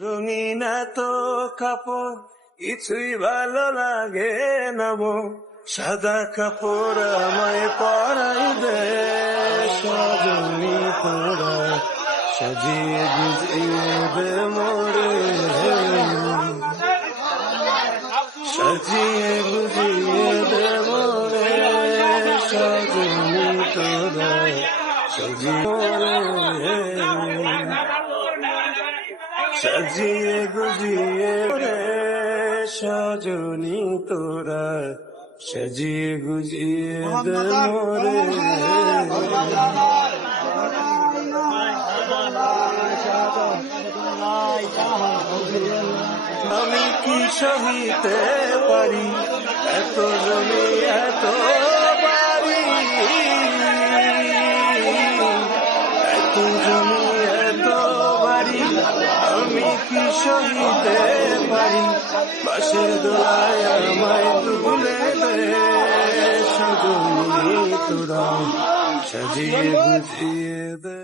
রঙিন এত কাপড় কিছুই ভালো লাগে না মো, সাদা কাপড় আমায় পরাই দে সজনী তোরা, সাজিয়ে গুজিয়ে দে মোরে, সাজিয়ে গুজিয়ে দে মোরে, সজনী তোরা, সাজিয়ে মোরে, সাজিয়ে গুজিয়ে রে সজনী তোরা, সাজিয়ে গুজিয়ে দে মোরে। আমি কি সহিতে পারি এত জমি এত বাড়ি, এত জমি এত বাড়ি, আমি কি সহিতে পারি, পাশের দোলায় আমায় তুলে দে সজনী তোরা, সাজিয়ে গুজিয়ে দে।